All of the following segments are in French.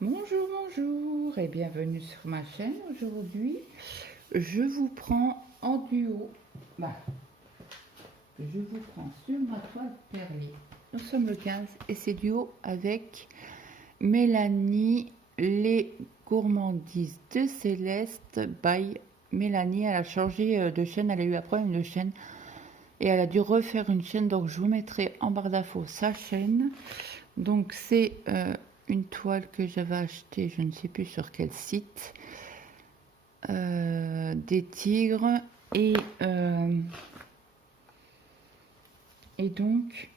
Bonjour, bonjour et bienvenue sur ma chaîne. Aujourd'hui, je vous prends en duo. Je vous prends sur ma toile perlée. Nous sommes le 15 et c'est duo avec Mélanie, les gourmandises de Céleste by Mélanie. Elle a changé de chaîne, elle a eu un problème de chaîne et elle a dû refaire une chaîne. Donc je vous mettrai en barre d'infos sa chaîne. Donc c'est une toile que j'avais achetée, je ne sais plus sur quel site, des tigres et donc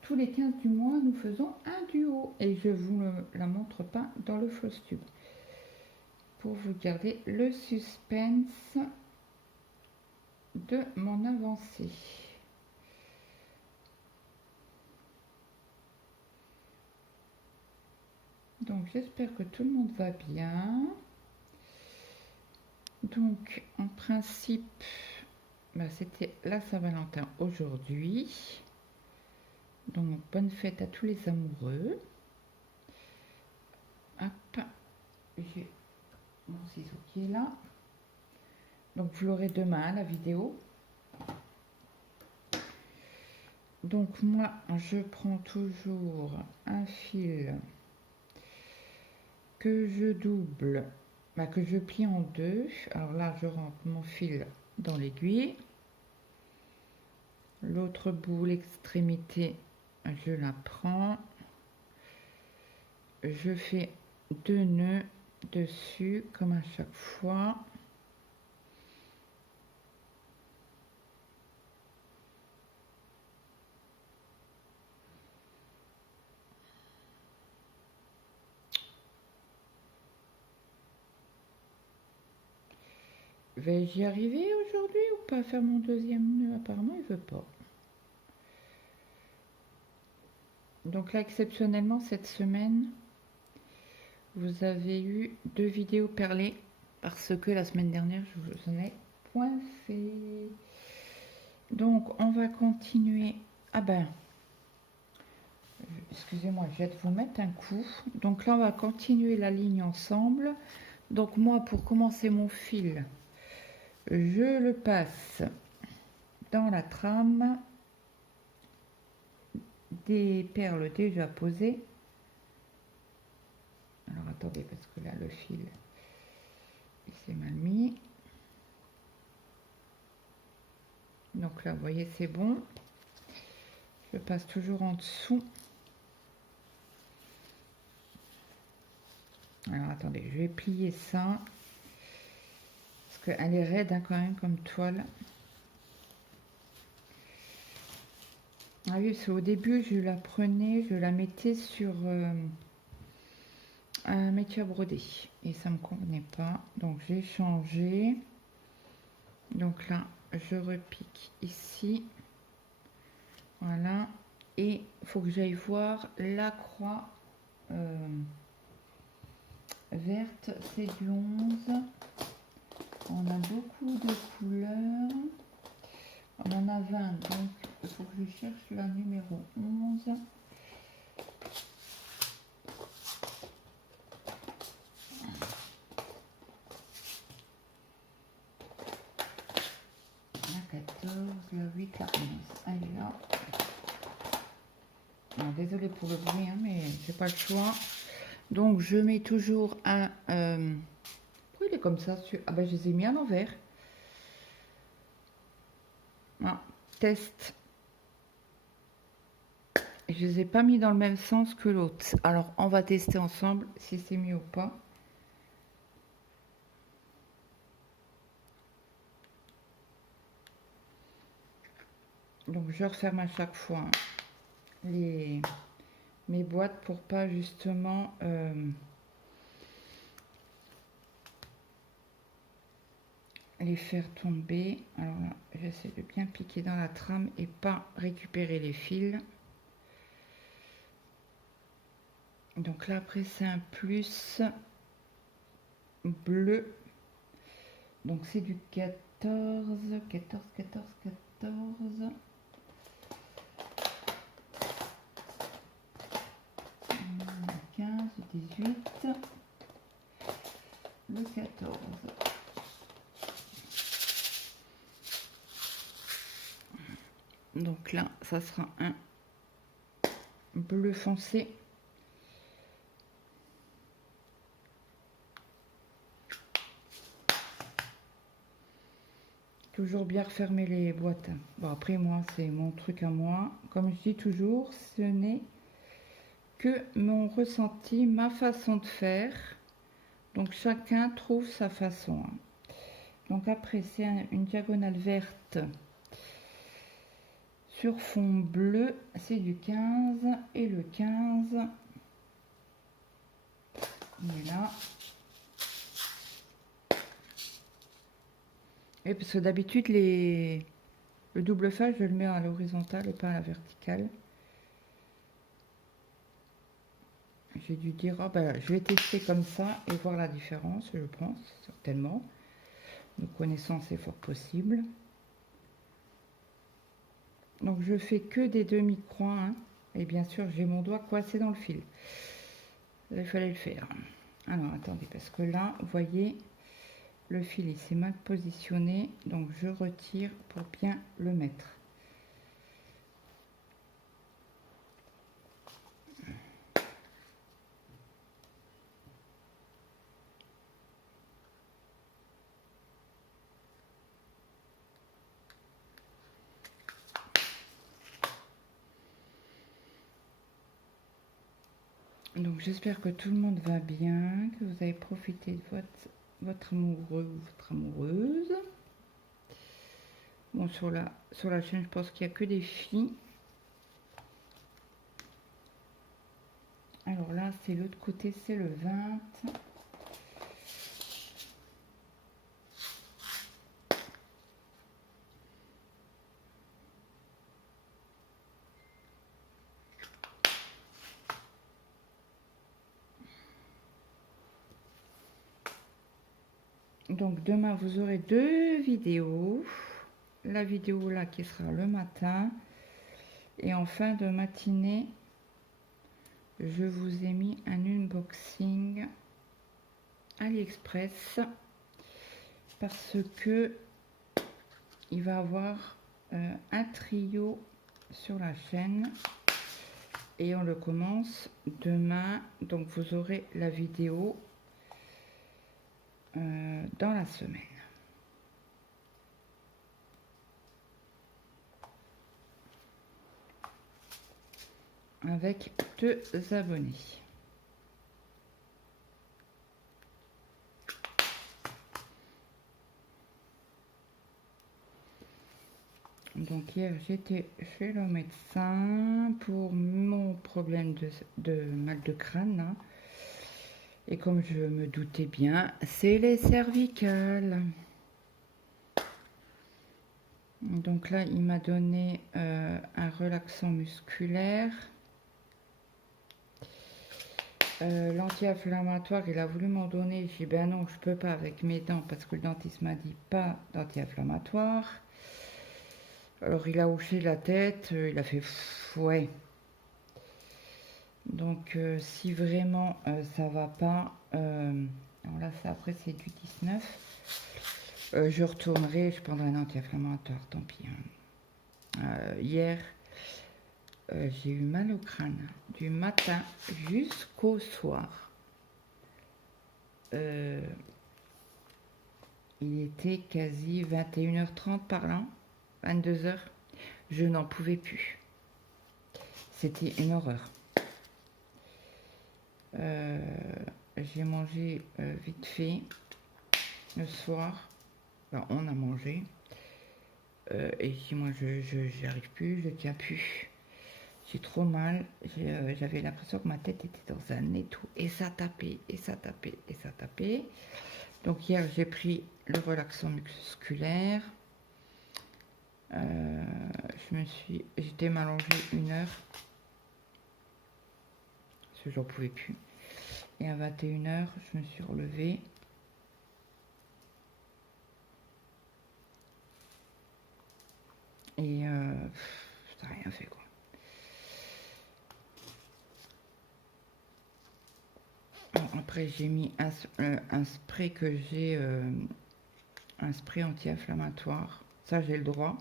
tous les 15 du mois nous faisons un duo et je vous la montre pas dans le Flosstube pour vous garder le suspense de mon avancée. Donc j'espère que tout le monde va bien. Donc en principe, c'était la Saint-Valentin aujourd'hui. Donc bonne fête à tous les amoureux. Hop, j'ai mon ciseau qui est là. Donc vous l'aurez demain la vidéo. Donc moi je prends toujours un fil que je double, que je plie en deux. Alors là je rentre mon fil dans l'aiguille. L'autre bout, l'extrémité, je la prends. Je fais 2 nœuds dessus comme à chaque fois. Vais-je y arriver aujourd'hui ou pas faire mon deuxième nœud? Apparemment il veut pas. Donc là exceptionnellement cette semaine vous avez eu 2 vidéos perlées parce que la semaine dernière je vous en ai point fait. Donc on va continuer. Excusez-moi, je vais vous mettre un coup. Donc là on va continuer la ligne ensemble. Donc moi pour commencer mon fil, je le passe dans la trame des perles déjà posées. Alors attendez parce que là le fil il s'est mal mis. Donc là vous voyez c'est bon. Je passe toujours en dessous. Alors attendez, je vais plier ça parce qu'elle est raide quand même comme toile. Ah oui, c'est au début je la prenais, je la mettais sur un métier à broder et ça me convenait pas, donc j'ai changé. Donc là je repique ici, voilà, et il faut que j'aille voir la croix verte, c'est du 11. On a beaucoup de couleurs, on en a 20, donc il faut que je cherche la numéro 11. La 14, la 8, la 11. Allez là. Désolée pour le bruit, hein, mais j'ai pas le choix. Donc je mets toujours un... Pourquoi il est comme ça? Ah ben je les ai mis à l'envers. Test. Je les ai pas mis dans le même sens que l'autre. Alors on va tester ensemble si c'est mieux ou pas. Donc je referme à chaque fois mes boîtes pour pas justement les faire tomber. Alors là, j'essaie de bien piquer dans la trame et pas récupérer les fils. Donc là après c'est un plus bleu. Donc c'est du 14, 14, 14, 14. 18, le 14. Donc là, ça sera un bleu foncé. Toujours bien refermer les boîtes. Bon, après, moi, c'est mon truc à moi. Comme je dis toujours, ce n'est que mon ressenti, ma façon de faire. Donc, chacun trouve sa façon. Donc, après, c'est une diagonale verte sur fond bleu. C'est du 15. Et le 15, il est là. Et parce que d'habitude, le double face, je le mets à l'horizontale et pas à la verticale. J'ai dû dire, oh ben, je vais tester comme ça et voir la différence, je pense, certainement. De connaissance est fort possible. Donc, je fais que des demi-croix. Hein, et bien sûr, j'ai mon doigt coincé dans le fil. Là, il fallait le faire. Alors, attendez, parce que là, vous voyez, le fil, il s'est mal positionné. Donc, je retire pour bien le mettre. Donc j'espère que tout le monde va bien, que vous avez profité de votre amoureux ou votre amoureuse. Bon, sur la chaîne, je pense qu'il n'y a que des filles. Alors là, c'est l'autre côté, c'est le 20. Donc demain, vous aurez 2 vidéos. La vidéo là qui sera le matin. Et en fin de matinée, je vous ai mis un unboxing AliExpress. Parce que il va avoir un trio sur la chaîne. Et on le commence demain. Donc vous aurez la vidéo dans la semaine. Avec 2 abonnés. Donc hier j'étais chez le médecin pour mon problème de mal de crâne. Hein. Et comme je me doutais bien, c'est les cervicales. Donc là, il m'a donné un relaxant musculaire. L'anti-inflammatoire, il a voulu m'en donner. J'ai dit, ben non, je peux pas avec mes dents parce que le dentiste m'a dit pas d'anti-inflammatoire. Alors, il a hoché la tête, il a fait ouais. Donc, si vraiment ça va pas, alors là, ça, après, c'est du 19. Je retournerai, je prendrai un anti-inflammatoire, tant pis. Hein. Hier, j'ai eu mal au crâne du matin jusqu'au soir. Il était quasi 21h30 par là, 22h. Je n'en pouvais plus. C'était une horreur. J'ai mangé vite fait le soir. Enfin, on a mangé. Et si moi j'y arrive plus, je tiens plus. J'ai trop mal. J'avais l'impression que ma tête était dans un étau. Et ça tapait, et ça tapait, et ça tapait. Donc hier, j'ai pris le relaxant musculaire. J'étais m'allongée 1 heure. Parce que j'en pouvais plus. Et à 21h, je me suis relevée. Et ça n'a rien fait, quoi. Bon, après, j'ai mis un spray que j'ai, un spray anti-inflammatoire. Ça, j'ai le droit.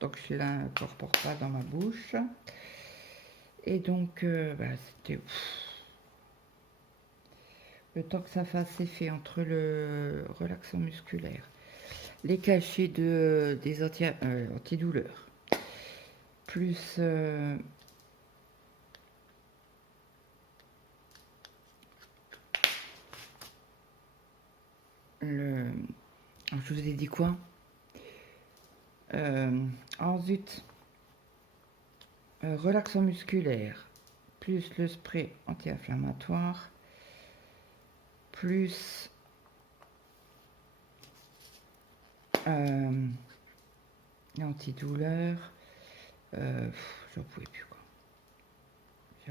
Donc, je ne l'incorpore pas dans ma bouche. Et donc, bah, c'était... Le temps que ça fasse effet entre le relaxant musculaire, les cachets des antidouleurs, plus le... Alors, je vous ai dit quoi? Oh zut, relaxant musculaire, plus le spray anti-inflammatoire, plus l'antidouleur. J'en pouvais plus, quoi.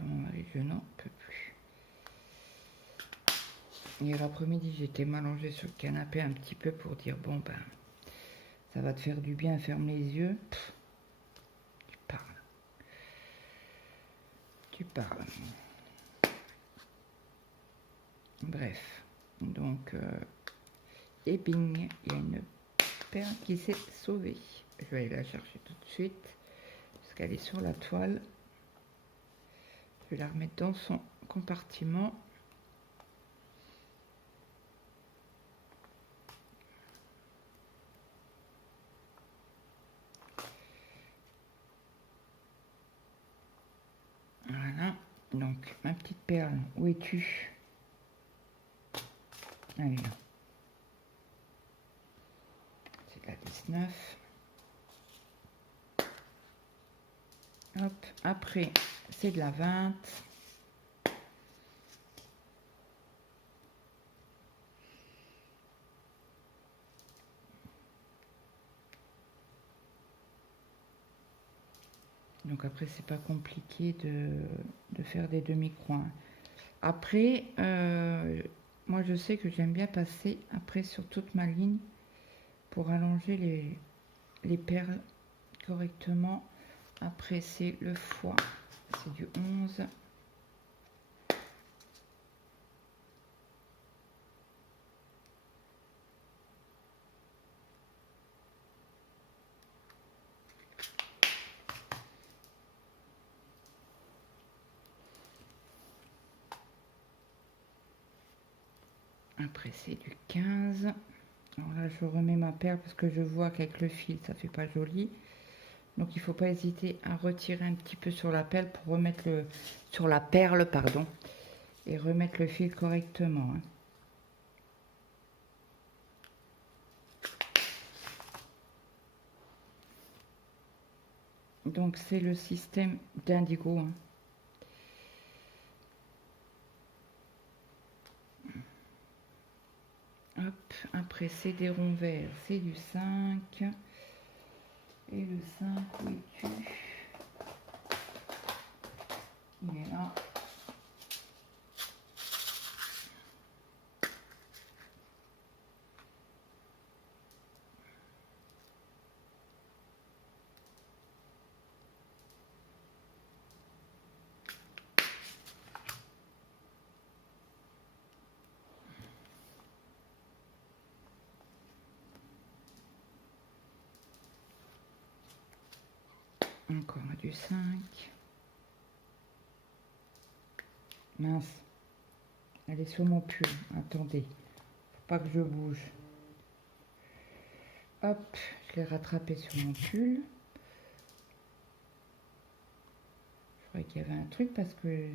Mon mari, je n'en peux plus. Hier après-midi, j'étais m'allonger sur le canapé un petit peu pour dire bon ben ça va te faire du bien, ferme les yeux. Pff, tu parles. Bref, donc et bing, il y a une perle qui s'est sauvée. Je vais aller la chercher tout de suite parce qu'elle est sur la toile. Je vais la remettre dans son compartiment. Voilà, donc ma petite perle, où es-tu? Elle est là. C'est la 19. Hop, après c'est de la 20. Donc après c'est pas compliqué de faire des demi-coins. Après, moi je sais que j'aime bien passer après sur toute ma ligne pour allonger les perles correctement. Après c'est le foie, c'est du 11. Après c'est du 15. Alors là je remets ma perle parce que je vois qu'avec le fil ça fait pas joli. Donc il ne faut pas hésiter à retirer un petit peu sur la perle pour remettre sur la perle, pardon, et remettre le fil correctement. Hein. Donc c'est le système d'Indigo. Hein. Hop, après c'est des ronds verts, c'est du 5. Et le 5, où es-tu? Il est là. Encore du 5. Mince. Elle est sur mon pull. Attendez. Faut pas que je bouge. Hop, je l'ai rattrapé sur mon pull. Je croyais qu'il y avait un truc parce que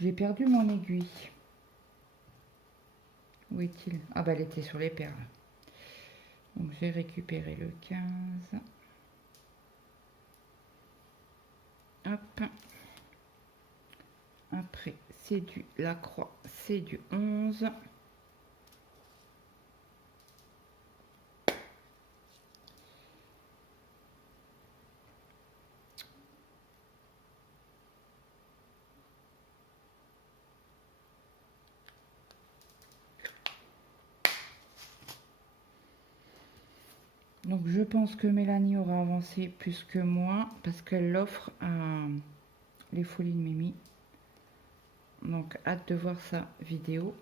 j'ai perdu mon aiguille. Où est-il? Ah bah elle était sur les perles. Donc j'ai récupéré le 15. Hop. Après, c'est du la croix, c'est du 11. Donc je pense que Mélanie aura avancé plus que moi parce qu'elle l'offre à les Folies de Mimi. Donc hâte de voir sa vidéo.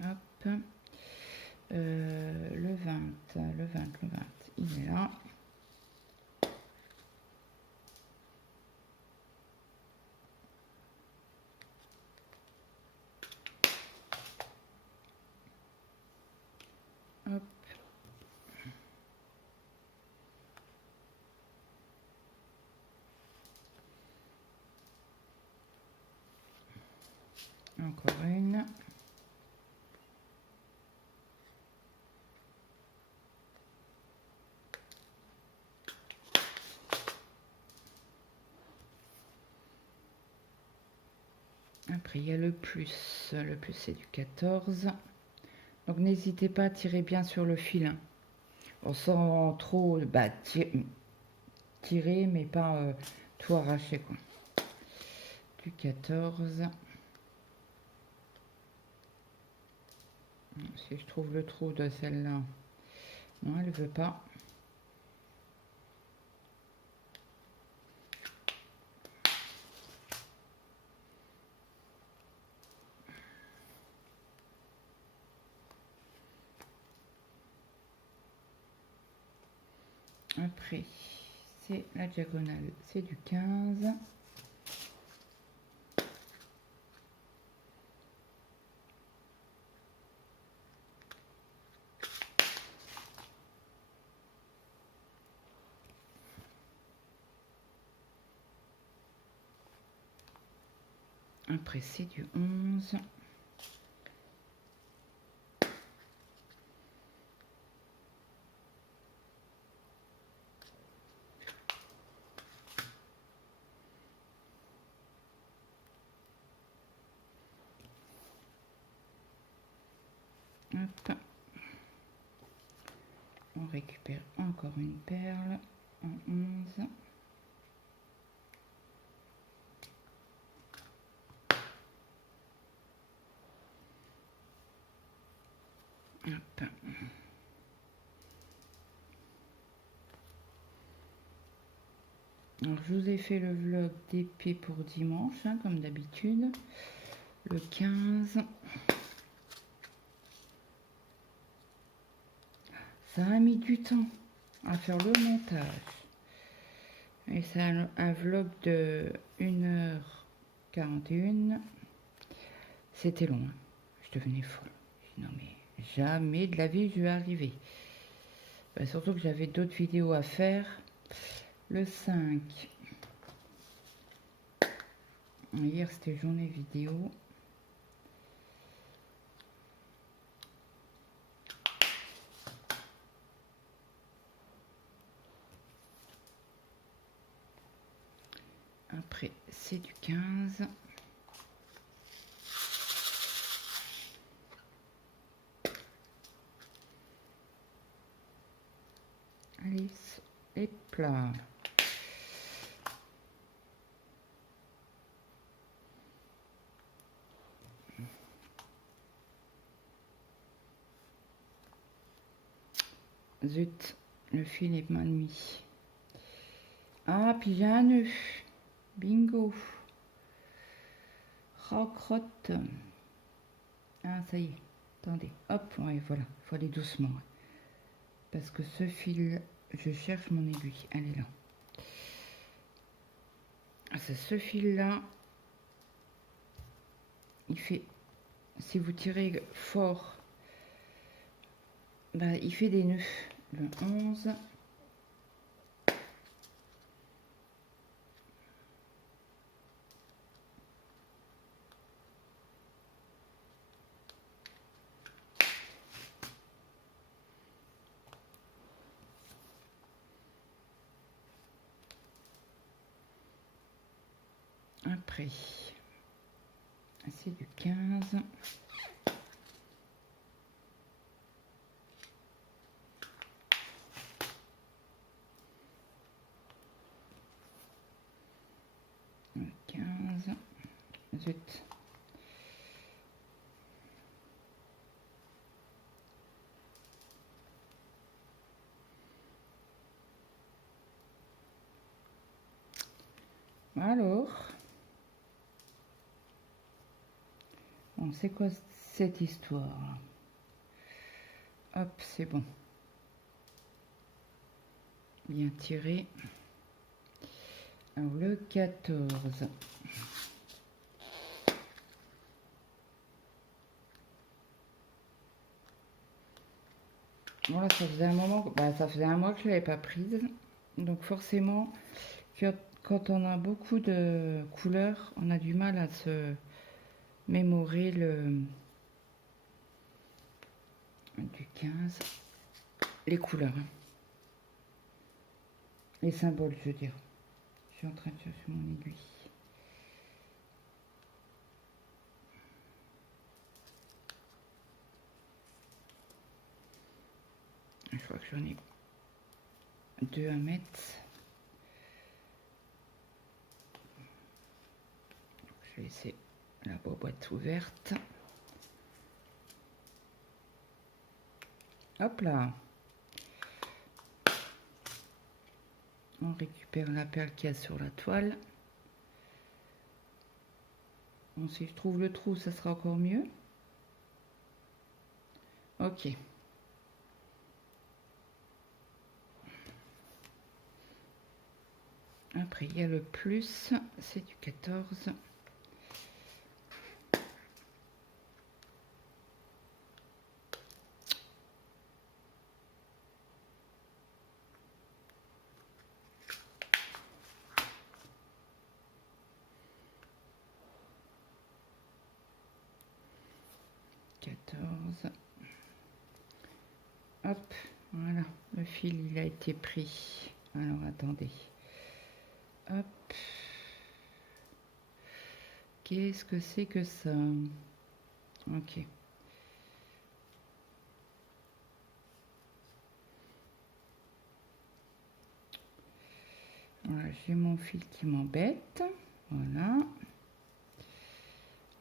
Hop. Le 20, il est là. Hop. Encore une. Après, il y a le plus. Le plus, c'est du 14. Donc, n'hésitez pas à tirer bien sur le fil. Hein. On sent trop tirer, mais pas tout arracher. Quoi. Du 14. Si je trouve le trou de celle-là. Non, elle veut pas. Après, c'est la diagonale, c'est du 15. Après, c'est du 11. Hop. On récupère encore une perle en 11. Hop. Alors, je vous ai fait le vlog d'épée pour dimanche, hein, comme d'habitude. Le 15. Ça a mis du temps à faire le montage. Et c'est un vlog de 1h41. C'était long. Hein. Je devenais folle. Non mais jamais de la vie je vais arriver. Ben, surtout que j'avais d'autres vidéos à faire. Le 5. Hier c'était journée vidéo. Après c'est du 15. Alice et plat. Zut, le fil est mal mis. Ah, puis j'ai un nœud. Bingo. Crotte. Ah, ça y est. Attendez. Hop, ouais, voilà. Il faut aller doucement. Parce que ce fil, je cherche mon aiguille. Elle est là. C'est ce fil-là. Il fait... Si vous tirez fort, bah, il fait des nœuds. Le 11. Après, c'est du 15. Le 15. Zut. Alors, bon, c'est quoi cette histoire? Hop, c'est bon. Bien tiré. Alors, le 14. Voilà, ça faisait un moment, ça faisait un mois que je ne l'avais pas prise. Donc forcément, quand on a beaucoup de couleurs, on a du mal à se mémorer du 15, les couleurs. Les symboles, je veux dire. Je suis en train de chercher mon aiguille. Je crois que j'en ai 2 à mettre. Je vais laisser la boîte ouverte. Hop là. On récupère la perle qu'il y a sur la toile. Bon, si je trouve le trou, ça sera encore mieux. Ok. Après, il y a le plus, c'est du 14. Hop, voilà, le fil il a été pris. Alors attendez. Hop. Qu'est-ce que c'est que ça? Ok. Voilà, j'ai mon fil qui m'embête. Voilà.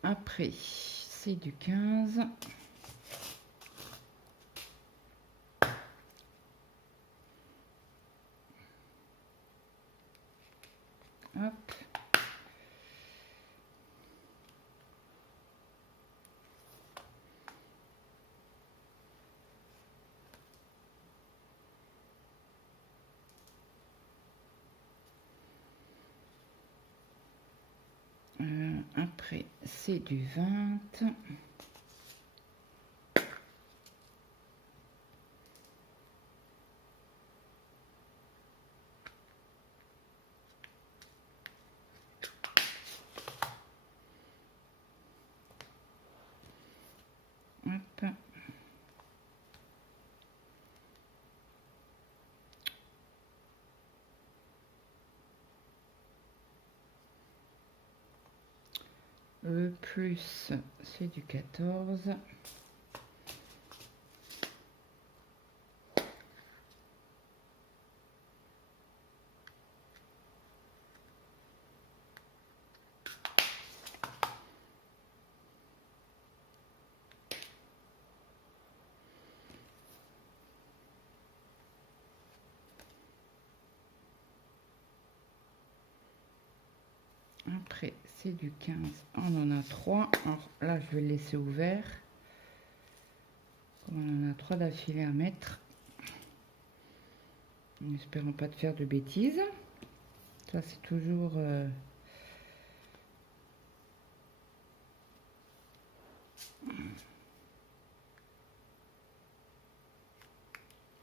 Après, c'est du 15. Hop. Après, c'est du 20. Hop. Le plus, c'est du 14. Après, c'est du 15. On en a 3. Alors là, je vais le laisser ouvert. Comme on en a 3 d'affilée à mettre. En espérant pas de faire de bêtises. Ça, c'est toujours...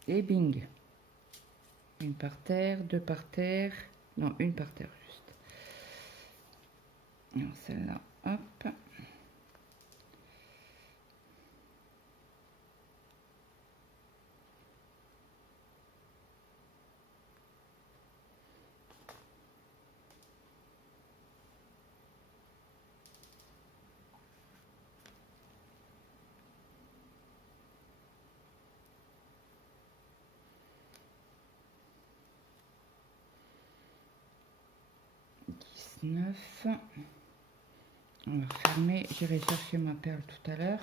Et bing. Une par terre, 2 par terre. Non, une par terre juste. Alors celle-là, hop. On va refermer, j'irai chercher ma perle tout à l'heure.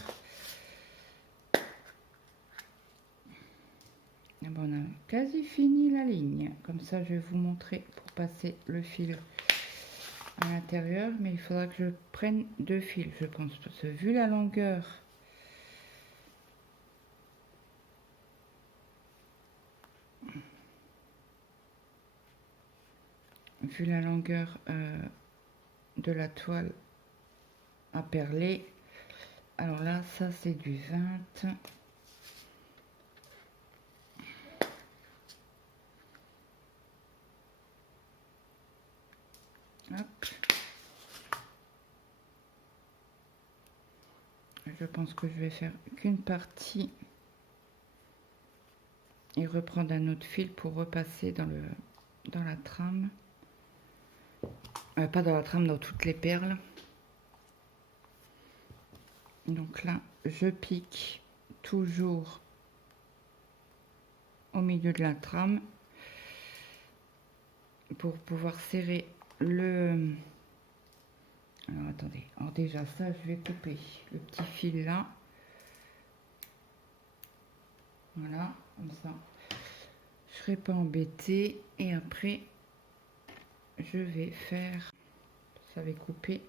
Bon, on a quasi fini la ligne. Comme ça, je vais vous montrer pour passer le fil à l'intérieur, mais il faudra que je prenne 2 fils, je pense, parce que vu la longueur de la toile à perler, alors là ça c'est du 20. Hop. Je pense que je vais faire qu'une partie et reprendre un autre fil pour repasser dans la trame. Pas dans la trame, dans toutes les perles. Donc là, je pique toujours au milieu de la trame pour pouvoir serrer le... Alors attendez, alors déjà ça, je vais couper le petit fil là. Voilà, comme ça. Je serai pas embêtée. Et après, je vais faire... Ça va couper.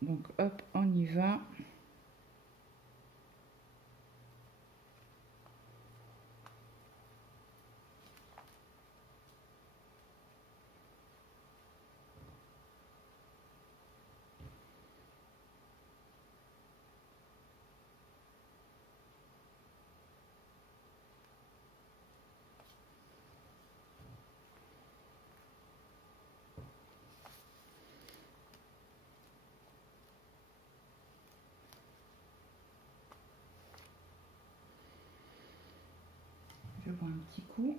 Donc hop, on y va. Je vois un petit coup.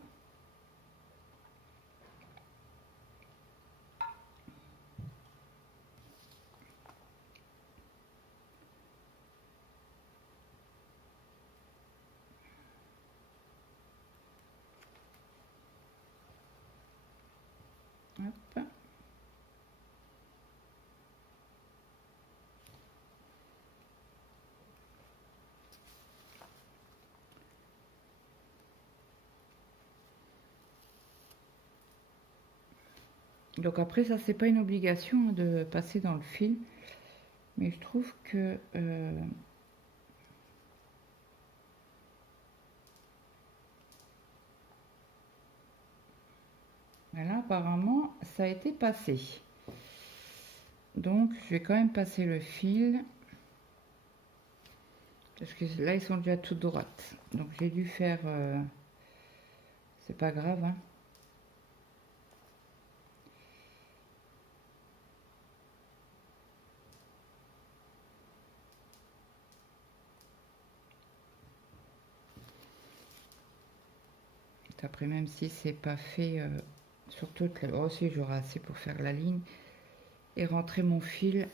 Hop. Donc après, ça, c'est pas une obligation de passer dans le fil. Mais je trouve que... Voilà, apparemment, ça a été passé. Donc, je vais quand même passer le fil. Parce que là, ils sont déjà toutes droites. Donc, j'ai dû faire... C'est pas grave, hein. Après, même si c'est pas fait sur toute la... Oh, si, j'aurai assez pour faire la ligne. Et rentrer mon fil...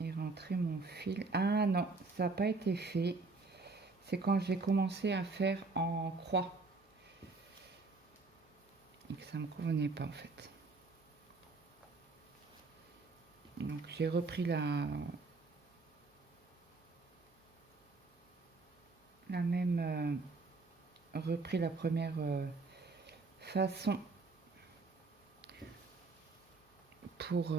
Et rentrer mon fil... Ah non, ça n'a pas été fait. C'est quand j'ai commencé à faire en croix. Et que ça me convenait pas, en fait. Donc, j'ai repris la même... repris la première façon pour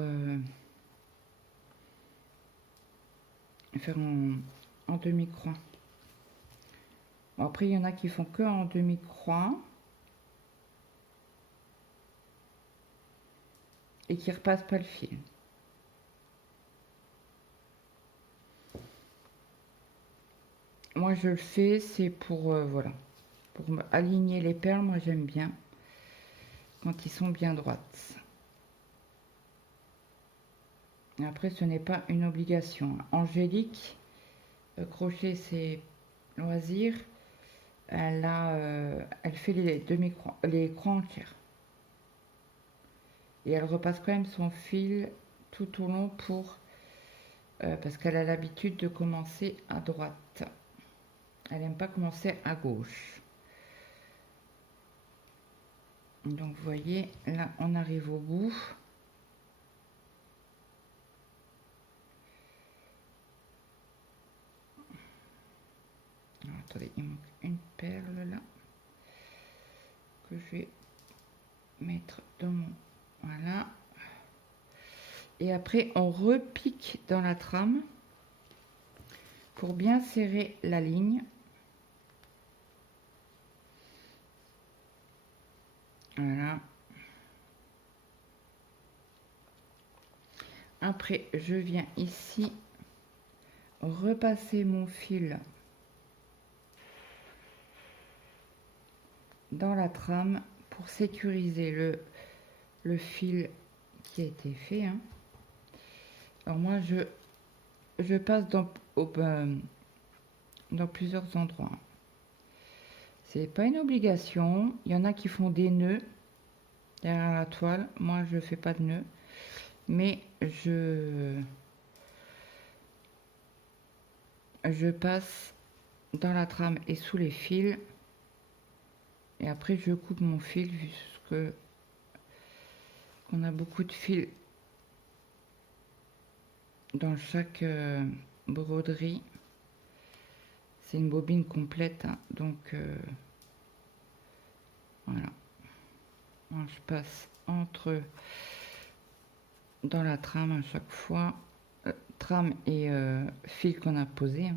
faire en demi-croix. Bon, après, il y en a qui font que en demi-croix et qui repassent pas le fil. Moi, je le fais, c'est pour voilà, pour aligner les perles. Moi, j'aime bien quand ils sont bien droites. Et après, ce n'est pas une obligation. Angélique, crochet, c'est loisir. Elle fait les demi-croix, les croix entières. Et elle repasse quand même son fil tout au long pour parce qu'elle a l'habitude de commencer à droite. Elle n'aime pas commencer à gauche. Donc vous voyez, là on arrive au bout. attendez, il manque une perle là que je vais mettre dans mon, voilà. Et après on repique dans la trame pour bien serrer la ligne. Voilà. Après je viens ici repasser mon fil dans la trame pour sécuriser le fil qui a été fait, hein. Alors moi je passe dans plusieurs endroits. C'est pas une obligation, il y en a qui font des nœuds derrière la toile, moi je fais pas de nœuds, mais je passe dans la trame et sous les fils, et après je coupe mon fil puisque on a beaucoup de fils dans chaque broderie. C'est une bobine complète, hein, donc voilà. Moi, je passe dans la trame à chaque fois, trame et fil qu'on a posé, hein.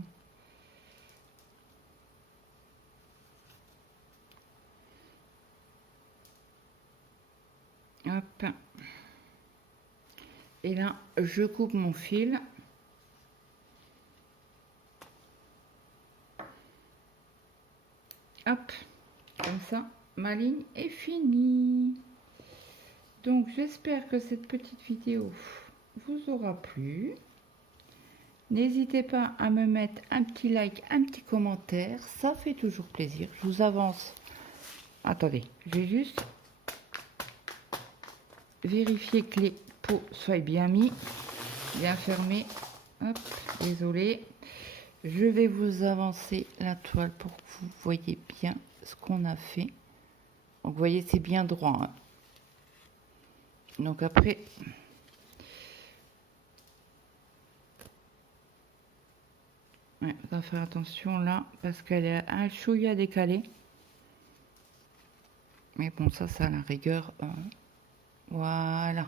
Hop. Et là, je coupe mon fil. Hop, comme ça, ma ligne est finie. Donc, j'espère que cette petite vidéo vous aura plu. N'hésitez pas à me mettre un petit like, un petit commentaire. Ça fait toujours plaisir. Je vous avance. Attendez, je vais juste vérifier que les pots soient bien mis, bien fermés. Hop, désolé. Je vais vous avancer la toile pour que vous voyez bien ce qu'on a fait. Donc, vous voyez, c'est bien droit, hein. Donc après, ouais, on va faire attention là parce qu'elle est un chouïa décalée. Mais bon, ça à la rigueur. Voilà.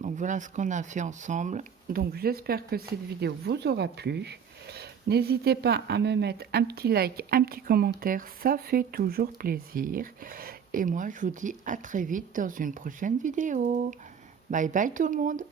Donc voilà ce qu'on a fait ensemble. Donc j'espère que cette vidéo vous aura plu. N'hésitez pas à me mettre un petit like, un petit commentaire, ça fait toujours plaisir. Et moi je vous dis à très vite dans une prochaine vidéo. Bye bye tout le monde.